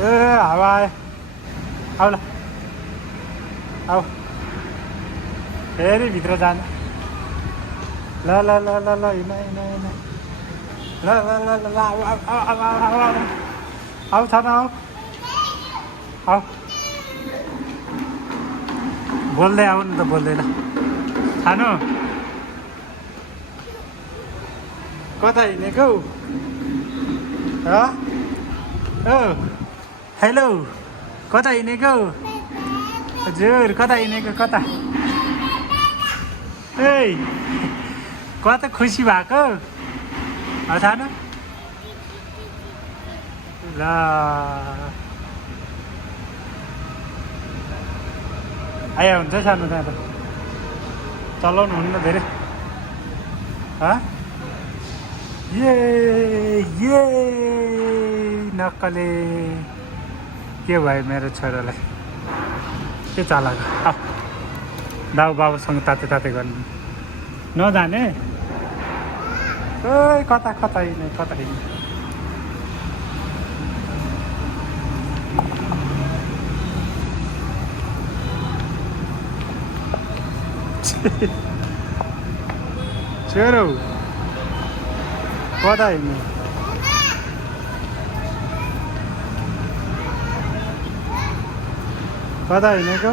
हावा आयो आऊ ल आऊ फेरि भित्र जानु ल ल ल ल ल हिँड हिँड हिँड ल ल ल ल ल आऊ आऊ आऊ आऊ आऊ आऊ छानु आऊ आऊ बोल्दै आऊ नि त बोल्दैन छानु कता हिँडेको ओ हेलो कता हिँडेको हजुर कता हिँडेको कता ए कता खुसी भएको छानु ल आया हुन्छ सानो त्यहाँ त चलाउनु हुन्न धेरै ये नक्कले के भयो मेरो छोरालाई के चालाको दाउ बाबुसँग ताते ताते गर्नु नजाने ओइ कता कता हिँड्ने कता हिँड्ने छोरो कता हिँड्ने कता हिँडेको